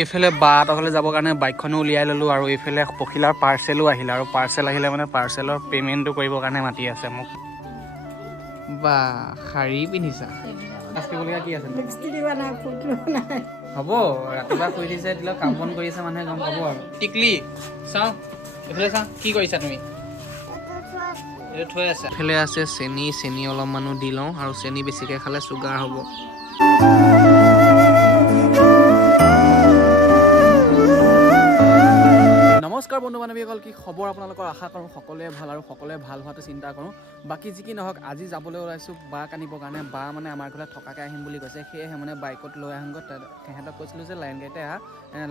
এইফালে বাহঁতৰ যাবৰ কাৰণে বাইকখনো উলিয়াই ল'লোঁ আৰু এইফালে পখিলাৰ পাৰ্চেলো আহিলে আৰু পাৰ্চেল আহিলে মানে পাৰ্চেলৰ পে'মেণ্টটো কৰিবৰ কাৰণে মাতি আছে মোক। বা শাৰী পিন্ধিছা নাচিবলগীয়া কি আছে হ'ব ৰাতিপুৱা শুই দিছে দিলে কাম বন কৰি আছে মানুহে গম পাব আৰু টিকলি চাওঁ এইফালে চাওঁ কি কৰিছা তুমি এইটো থৈ আছে এইফালে আছে চেনি অলপমানো দি লওঁ আৰু চেনি বেছিকৈ খালে চুগাৰ হ'ব। নমস্কাৰ বন্ধু বান্ধৱীসকল, কি খবৰ আপোনালোকৰ? আশা কৰোঁ সকলোৱে ভাল আৰু সকলোৱে ভাল হোৱাটো চিন্তা কৰোঁ। বাকী যি কি নহওক আজি যাবলৈ ওলাইছোঁ বাক আনিবৰ কাৰণে। বা মানে আমাৰ ঘৰত থকাকৈ আহিম বুলি কৈছে, সেয়েহে মানে বাইকত লৈ আহোঁগৈ। তেহেঁতক কৈছিলোঁ যে লাইন গাড়ীতে আহা,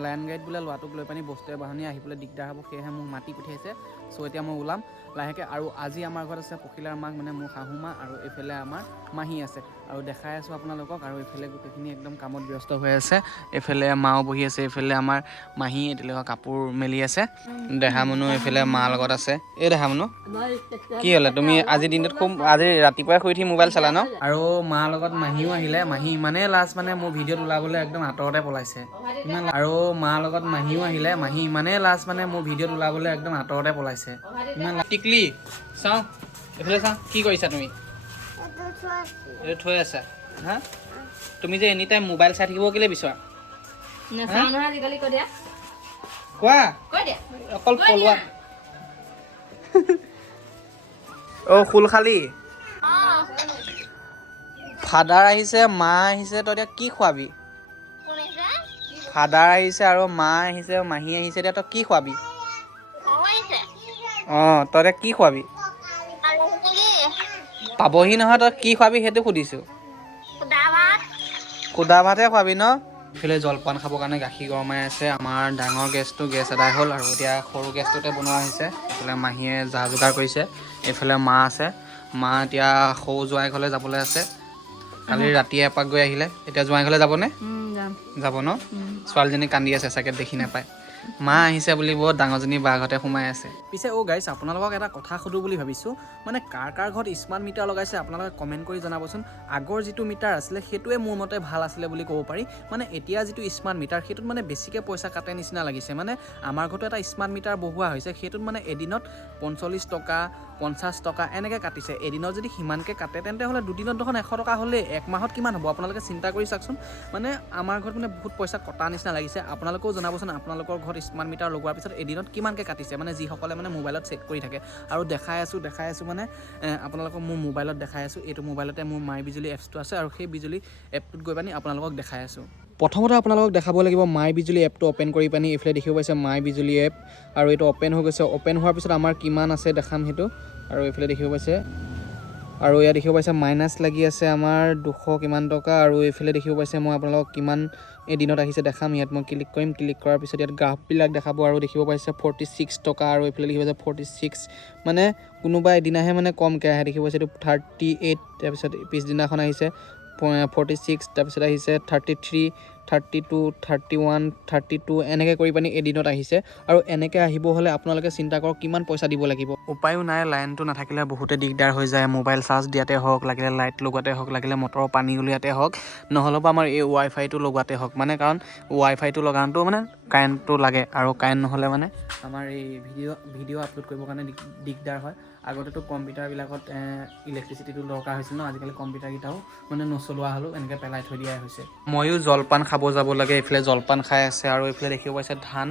লাইন গাড়ীত বোলে ল'ৰাটোক লৈ পানি বস্তুৱে বাহনি আহিবলৈ দিগদাৰ হ'ব, সেয়েহে মোক মাতি পঠিয়াইছে। চ' এতিয়া মই ওলাম লাহেকৈ। আৰু আজি আমাৰ ঘৰত আছে পখিলাৰ মাক, মানে মোৰ শাহু মা, আৰু এইফালে আমাৰ মাহী আছে। আৰু দেখাই আছোঁ আপোনালোকক। আৰু এইফালে গোটেইখিনি একদম কামত ব্যস্ত হৈ আছে। এইফালে মাও বহি আছে, এইফালে আমাৰ মাহী এতিয়ালৈকে কাপোৰ মেলি আছে। দেহা মুনু এইফালে মাৰ লগত আছে। এই দেহা মুনু কি হ'লে? তুমি আজিৰ দিনটোত আজি ৰাতিপুৱাই শুই উঠি মোবাইল চালা ন? আৰু মাৰ লগত মাহীও আহিলে। মাহী ইমানেই লাজ মানে মোৰ ভিডিঅ'ত ওলাবলৈ একদম আঁতৰতে পলাইছে। আৰু মাৰ লগত মাহীও আহিলে। মাহী ইমানেই লাজ মানে মোৰ ভিডিঅ'ত ওলাবলৈ একদম আঁতৰতে পলাইছে। ইমান টিকলি চাওঁ এইফালে চাওঁ কি কৰিছা তুমি? এইটো থৈ আছা হা? তুমি যে এনি টাইম মোবাইল চাই থাকিব কেলৈ বিচৰা? কোৱা অকল পলোৱা। অ' খোল খালি? ফাদাৰ আহিছে, মা আহিছে, তই এতিয়া কি খোৱাবি? ফাদাৰ আহিছে আৰু মা আহিছে, মাহী আহিছে, এতিয়া তই কি খোৱাবি? অঁ তই এতিয়া কি খোৱাবি? পাবহি নহয়, তই কি খোৱাবি সেইটো সুধিছোঁ। সুদা ভাতহে খোৱাবি ন? এইফালে জলপান খাবৰ কাৰণে গাখীৰ গৰমাই আছে। আমাৰ ডাঙৰ গেছটো গেছ আদাই হ'ল আৰু এতিয়া সৰু গেছটোতে বনোৱা হৈছে। এইফালে মাহীয়ে যা যোগাৰ কৰিছে। এইফালে মা আছে, মা এতিয়া সৰু জোৱাই ঘৰলৈ যাবলৈ আছে। কালি ৰাতিয়ে এপাক গৈ আহিলে, এতিয়া জোৱাই ঘৰলৈ যাবনে? যাব ন? ছোৱালীজনী কান্দি আছে চাগে, দেখি নাপায়। মা আহিছে বুলি বৰ ডাঙৰজনী বা ঘৰতে সোমাই আছে। পিছে অ' গাইছ, আপোনালোকক এটা কথা সুধোঁ বুলি ভাবিছোঁ। মানে কাৰ ঘৰত স্মাৰ্ট মিটাৰ লগাইছে আপোনালোকে কমেণ্ট কৰি জনাবচোন। আগৰ যিটো মিটাৰ আছিলে সেইটোৱে মোৰ মতে ভাল আছিলে বুলি ক'ব পাৰি। মানে এতিয়া যিটো স্মাৰ্ট মিটাৰ সেইটোত মানে বেছিকৈ পইচা কাটে নিচিনা লাগিছে। মানে আমাৰ ঘৰতো এটা স্মাৰ্ট মিটাৰ বহোৱা হৈছে, সেইটোত মানে এদিনত 45 টকা 50 টকা এনেকৈ কাটিছে। এদিনত যদি সিমানকৈ কাটে তেন্তে হ'লে দুদিনত দেখোন 100 টকা হ'লেই, এক মাহত কিমান হ'ব আপোনালোকে চিন্তা কৰি চাওকচোন। মানে আমাৰ ঘৰত মানে বহুত পইচা কটা নিচিনা লাগিছে। আপোনালোকেও জনাবচোন আপোনালোকৰ ঘৰত স্মাৰ্ট মিটাৰ লগোৱাৰ পিছত এদিনত কিমানকৈ কাটিছে, মানে যিসকলে মানে মোবাইলত চেক কৰি থাকে। আৰু দেখাই আছোঁ মানে আপোনালোকক মোৰ মোবাইলত দেখাই আছোঁ। এইটো মোবাইলতে মোৰ মাই বিজুলী এপছটো আছে আৰু সেই বিজুলী এপটোত গৈ পানি আপোনালোকক দেখাই আছোঁ। প্ৰথমতে আপোনালোকক দেখাব লাগিব মাই বিজুলী এপটো অ'পেন কৰি পানি। এইফালে দেখিব পাইছে মাই বিজুলী এপ, আৰু এইটো অ'পেন হৈ গৈছে। অ'পেন হোৱাৰ পিছত আমাৰ কিমান আছে দেখাম সেইটো। আৰু এইফালে দেখিব পাইছে, আৰু ইয়াত দেখিব পাইছে মাইনাছ লাগি আছে আমাৰ 200 কিমান টকা। আৰু এইফালে দেখিব পাইছে মই আপোনালোকক কিমান এদিনত আহিছে দেখাম। ইয়াত মই ক্লিক কৰিম, ক্লিক কৰাৰ পিছত ইয়াত গ্ৰাফবিলাক দেখাব আৰু দেখিব পাইছে 46 টকা। আৰু এইফালে দেখিব পাইছে 46, মানে কোনোবা এদিনাহে মানে কমকৈ আহে। দেখিব পাইছে এইটো 38, তাৰপিছত পিছদিনাখন আহিছে 46, তাৰপিছত আহিছে 33, 32, 31, 32 এনেকৈ কৰি পানি এদিনত আহিছে। আৰু এনেকৈ আহিব হ'লে আপোনালোকে চিন্তা কৰক কিমান পইচা দিব লাগিব। উপায়ো নাই, লাইনটো নাথাকিলে বহুতে দিগদাৰ হৈ যায়। মোবাইল চাৰ্জ দিয়াতে হওক, লাগিলে লাইট লগোৱাতে হওক, লাগিলে মটৰৰ পানী উলিয়াতে হওক, নহ'লে বা আমাৰ এই ৱাইফাইটো লগোৱাতে হওক। মানে কাৰণ ৱাইফাইটো লগাওঁতেও মানে কাৰেণ্টটো লাগে, আৰু কাৰেণ্ট নহ'লে মানে আমাৰ এই ভিডিঅ' আপলোড কৰিবৰ কাৰণে দিগদাৰ হয়। আগতেতো কম্পিউটাৰবিলাকত ইলেক্ট্ৰিচিটিটো দৰকাৰ হৈছিল ন, আজিকালি কম্পিউটাৰকেইটাও মানে নচলোৱা হ'লেও এনেকৈ পেলাই থৈ দিয়া হৈছে। ময়ো জলপান খাব যাব লাগে, এইফালে জলপান খাই আছে। আৰু এইফালে দেখিব পাইছে ধান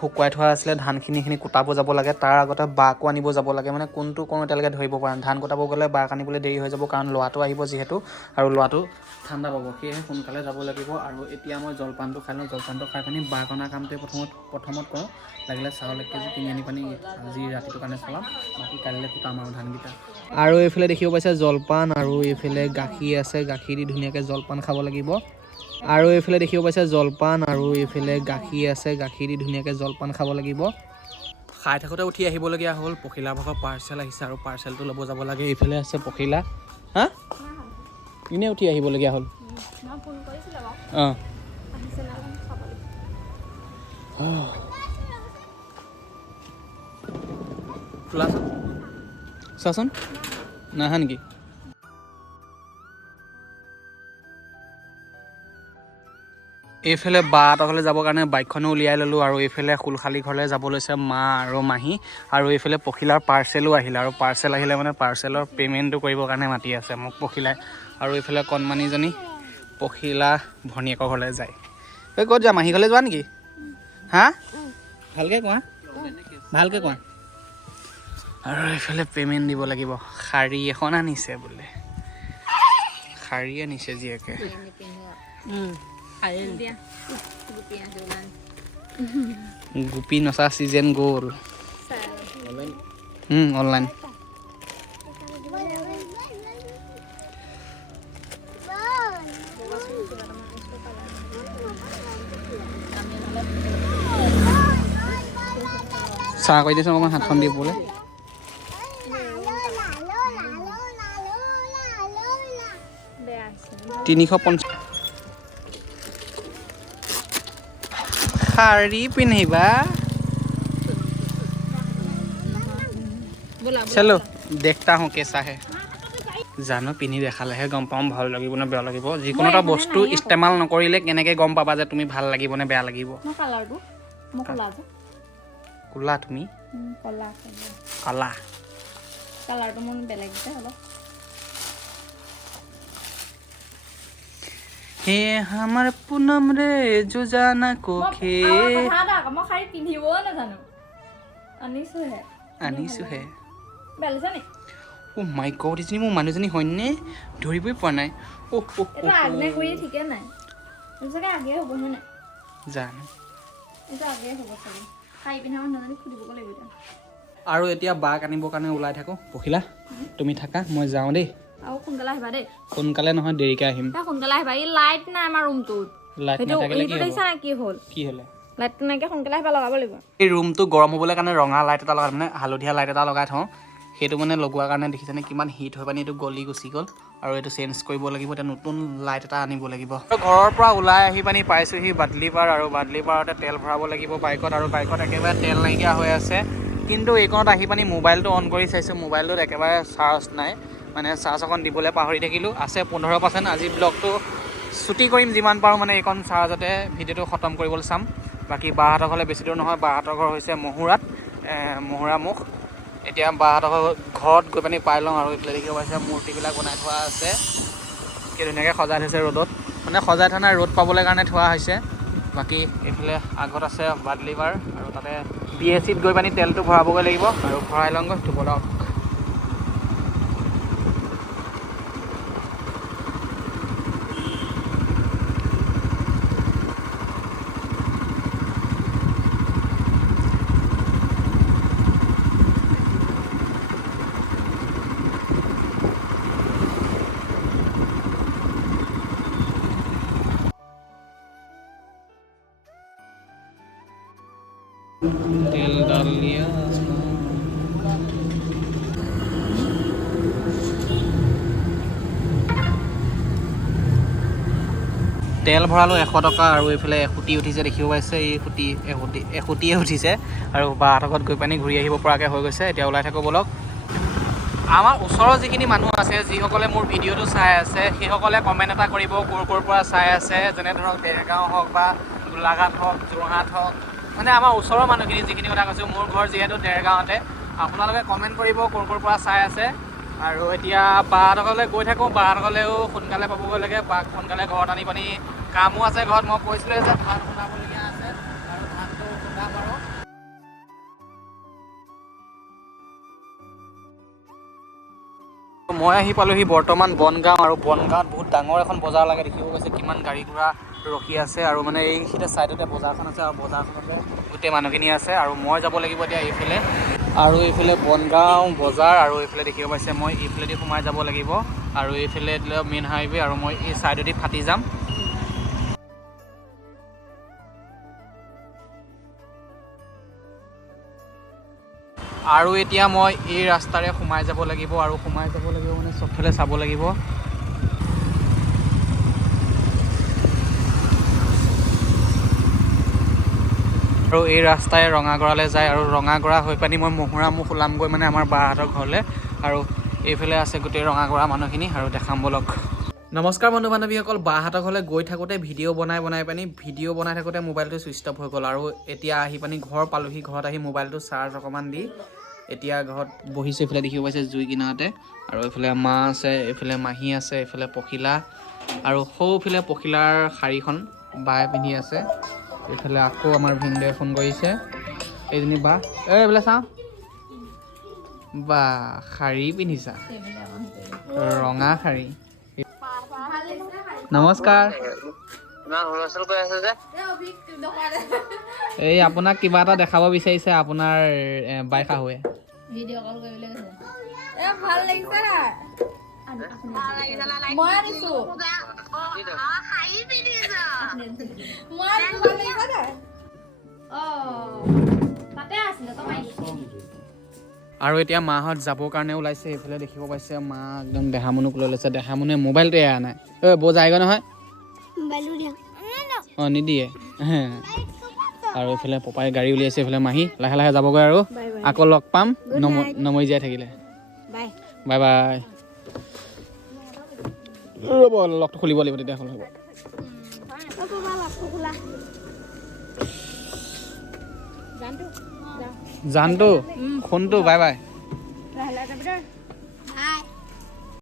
শুকুৱাই থোৱা আছিলে, ধানখিনি কুটাব যাব লাগে। তাৰ আগতে বাকো আনিব যাব লাগে, মানে কোনটো কৰোঁ এতিয়ালৈকে ধৰিব পৰা নাই। ধান কুটাব গ'লে বাক আনিবলৈ দেৰি হৈ যাব, কাৰণ ল'ৰাটো আহিব যিহেতু, আৰু ল'ৰাটো ঠাণ্ডা পাব, সেয়েহে সোনকালে যাব লাগিব। আৰু এতিয়া মই জলপানটো খাই লওঁ, জলপানটো খাই পানি বাক অনা কামটোৱে প্ৰথমত কৰোঁ। লাগিলে চাউল 1 কেজি কিনি আনি পানি আজি ৰাতিটোৰ কাৰণে চলাম, বাকী কালিলৈ কুটাম আৰু ধানকেইটা। আৰু এইফালে দেখিব পাইছে জলপান, আৰু এইফালে গাখীৰ আছে, গাখীৰ দি ধুনীয়াকৈ জলপান খাব লাগিব। আৰু এইফালে দেখিব পাইছে জলপান, আৰু এইফালে গাখীৰ আছে, গাখীৰ দি ধুনীয়াকৈ জলপান খাব লাগিব। খাই থাকোঁতে উঠি আহিবলগীয়া হ'ল। পখিলা ভাগৰ পাৰ্চেল আহিছে আৰু পাৰ্চেলটো ল'ব যাব লাগে। এইফালে আছে পখিলা, হা এনেই উঠি আহিবলগীয়া হ'ল। অঁ খোলাচোন, চোৱাচোন নাহা নেকি? এইফালে বাহঁতৰ ঘৰলৈ যাবৰ কাৰণে বাইকখনো উলিয়াই ল'লোঁ আৰু এইফালে খুলখালী ঘৰলৈ যাব লৈছে মা আৰু মাহী আৰু এইফালে পখিলাৰ পাৰ্চেলো আহিলে আৰু পাৰ্চেল আহিলে মানে পাৰ্চেলৰ পে'মেণ্টটো কৰিবৰ কাৰণে মাতি আছে মোক পখিলাই আৰু এইফালে কণমানিজনী পখিলা ভনীয়েকৰ ঘৰলৈ যায়। এই ক'ত যোৱা মাহী ঘৰলৈ যোৱা নেকি? হা ভালকৈ কোৱা ভালকৈ কোৱা। আৰু এইফালে পে'মেণ্ট দিব লাগিব। শাৰী এখন আনিছে বোলে, শাৰী আনিছে জীয়েকে। গোপী নচা চিজন গ'ল অনলাইন। চাহ কৰি দিছোঁ অকণমান হাতখন দি বোলে। তিনিশ 50 শাৰী পিন্ধিবা চলো দেখতা হওঁ কেঁচা হে জানো পিন্ধি দেখালেহে গম পাম ভাল লাগিব নে বেয়া লাগিব। যিকোনো এটা বস্তু ইস্তেমাল নকৰিলে কেনেকৈ গম পাবা যে তুমি ভাল লাগিব নে বেয়া লাগিব। ক'লা তুমি কালা কালাৰটো মোৰ বেলেগ যে অলপ। হে আমাৰ পুনম ৰে যোজানা কোখে মই শাৰী পিন্ধিবও নাজানো, আনিছোহে আনিছোহে। বেয়া লাগিছে নি? অ' মাই গড, এইজনী মোৰ মানুহজনী হয়নে? ধৰিবই পৰা নাই। এইটো আগে কৰি ঠিকে নাই, চাগে আগে হ'ব হয় নাই জানো। এইটো আগে হ'ব চাগে। শাৰী পিন্ধা মানুহ নাজানি সুধিবগৈ লাগিব এতিয়া। আৰু এতিয়া বাক আনিবৰ কাৰণে ওলাই থাকোঁ। পখিলা তুমি থাকা, মই যাওঁ দেই। আৰু সোনকালে আহিবা দেই। সোনকালে নহয় দেৰিকৈ আহিম। সোনকালে আহিবা, এই লাইট নাই আমাৰ ৰুমটোত। লাইট নাথাকিলে কি দেখিছা নাই কি হ'ল? কি হ'লে? লাইটটো নাইকিয়া, সোনকালে আহিবা, লগাব লাগিব। এই ৰুমটো গৰম হ'বলৈ কাৰণে ৰঙা লাইট এটা লগাই মানে হালধীয়া লাইট এটা লগাই থওঁ। সেইটো মানে লগোৱাৰ কাৰণে দেখিছেনে কিমান হিট হৈ পানি এইটো গলি গুচি গ'ল আৰু এইটো চেঞ্জ কৰিব লাগিব। এতিয়া নতুন লাইট এটা আনিব লাগিব। ঘৰৰ পৰা ওলাই আহি পানি পাইছোঁহি বাদলিপাৰ আৰু বাদলিপাৰতে তেল ভৰাব লাগিব বাইকত আৰু বাইকত একেবাৰে তেল নাইকিয়া হৈ আছে। কিন্তু এইকণত আহি পানি মোবাইলটো অন কৰি চাইছোঁ, মোবাইলটোত একেবাৰে চাৰ্জ নাই, মানে চাৰ্জ অকণ দিবলৈ পাহৰি থাকিলোঁ। আছে 15%। আজি ব্লগটো ছুটি কৰিম যিমান পাৰোঁ, মানে এইকণ চাৰ্জতে ভিডিঅ'টো খতম কৰিবলৈ চাম। বাকী বাহঁতৰ ঘৰলৈ বেছি দূৰ নহয়, বাহঁতৰ ঘৰ হৈছে মহুৰাত, মহুৰামুখ। এতিয়া বাহঁতৰ ঘৰত গৈ পানি পাই লওঁ আৰু এইফালে দেখিব পাইছে মূৰ্তিবিলাক বনাই থোৱা আছে, কি ধুনীয়াকৈ সজাই থৈছে ৰ'দত, মানে সজাই থোৱা নাই, ৰ'দ পাবলৈ কাৰণে থোৱা হৈছে। বাকী এইফালে আগত আছে বাদলিপাৰ আৰু তাতে BSCত গৈ পানি তেলটো ভৰাবগৈ লাগিব আৰু ভৰাই লওঁগৈ ব'লক। तेल डाल लिया। তেল ভৰালোঁ 100 টকা আৰু এইফালে এসুটি উঠিছে দেখিব পাইছে। এই এসুটিয়ে উঠিছে আৰু বাহঁতৰ ঘৰত গৈ পানি ঘূৰি আহিব পৰাকৈ হৈ গৈছে। এতিয়া ওলাই থাকোঁ ব'লক। আমাৰ ওচৰৰ যিখিনি মানুহ আছে যিসকলে মোৰ ভিডিঅ'টো চাই আছে সেইসকলে কমেণ্ট এটা কৰিব ক'ৰ পৰা চাই আছে, যেনে ধৰক দেৰগাঁও হওক বা গোলাঘাট হওক, যোৰহাট হওক, মানে আমাৰ ওচৰৰ মানুহখিনি যিখিনি কথা কৈছোঁ। মোৰ ঘৰ যিহেতু দেৰগাঁৱতে, আপোনালোকে কমেণ্ট কৰিব ক'ৰ পৰা চাই আছে। আৰু এতিয়া বাহঁতৰ ঘৰলৈ গৈ থাকোঁ। বাহঁতৰ ঘৰলৈও সোনকালে পাবগৈ লাগে, বাক সোনকালে ঘৰত আনি পানি কামো আছে ঘৰত। মই কৈছিলোঁ যে ধান খুন্দাবলগীয়া আছে আৰু ধানটো খুন্দাম আৰু। মই আহি পালোঁহি বৰ্তমান বনগাঁও, আৰু বনগাঁৱত বহুত ডাঙৰ এখন বজাৰ লাগে, দেখিব গৈছে কিমান গাড়ী ঘোঁৰা ৰখি আছে। আৰু মানে এইখিনিতে ছাইডতে বজাৰখন আছে আৰু বজাৰখনতে গোটেই মানুহখিনি আছে। আৰু মই যাব লাগিব এতিয়া এইফালে, আৰু এইফালে বনগাঁও বজাৰ, আৰু এইফালে দেখিব পাইছে মই এইফালেদি সোমাই যাব লাগিব আৰু এইফালে মেইন হাইৱে, আৰু মই এই ছাইডেদি ফাটি যাম। আৰু এতিয়া মই এই ৰাস্তাৰে সোমাই যাব লাগিব, আৰু সোমাই যাব লাগিব মানে চবফালে চাব লাগিব। আৰু এই ৰাস্তাই ৰঙাগড়ালৈ যায়, আৰু ৰঙাগড়া হৈ পানি মই মহুৰামুখ ওলামগৈ মানে আমাৰ বাহঁতৰ ঘৰলৈ। আৰু এইফালে আছে গোটেই ৰঙাগড়া মানুহখিনি, আৰু দেখাম ব'লক। নমস্কাৰ বন্ধু বান্ধৱীসকল, বাহঁতৰ ঘৰলৈ গৈ থাকোঁতে ভিডিঅ' বনাই থাকোঁতে মোবাইলটো ছুইচ অফ হৈ গ'ল আৰু এতিয়া আহি পানি ঘৰ পালোহি। ঘৰত আহি মোবাইলটো চাৰ্জ অকণমান দি এতিয়া ঘৰত বহিছোঁ। এইফালে দেখিব পাইছে জুই কিনাৰতে, আৰু এইফালে মা আছে, এইফালে মাহী আছে, এইফালে পখিলা, আৰু সৌফালে পখিলাৰ শাৰীখন বায়ে পিন্ধি আছে। এইফালে আকৌ আমাৰ ভিনদেউৱে ফোন কৰিছে, এইজনী বা এইফালে চাওঁ বা শাৰী পিন্ধিছা, ৰঙা শাৰী। নমস্কাৰ। এই আপোনাক কিবা এটা দেখাব বিচাৰিছে আপোনাৰ বাই শাহুৱে। ভিডিঅ' কল কৰিবলৈ কৈছে। ভাল লাগিছে নাই? মই আনিছো। তাতে আছিলে তই আৰু এতিয়া মাহঁত যাবৰ কাৰণে ওলাইছে। এইফালে দেখিব পাইছে মা একদম দেহামনুক লৈ লৈছে। দেহামুনে মোবাইলটো এৰা নাই। বৌ যায়গৈ নহয়, অঁ নিদিয়ে। আৰু এইফালে পপাই গাড়ী উলিয়াইছে, এইফালে মাহী লাহে লাহে যাবগৈ আৰু আকৌ লগ পাম নমৰি জীয়াই থাকিলে। Bye bye. ৰ'ব লগটো খুলিব লাগিব, তেতিয়া হ'ল হ'ব। জানটো ফোনটো বাই বাই।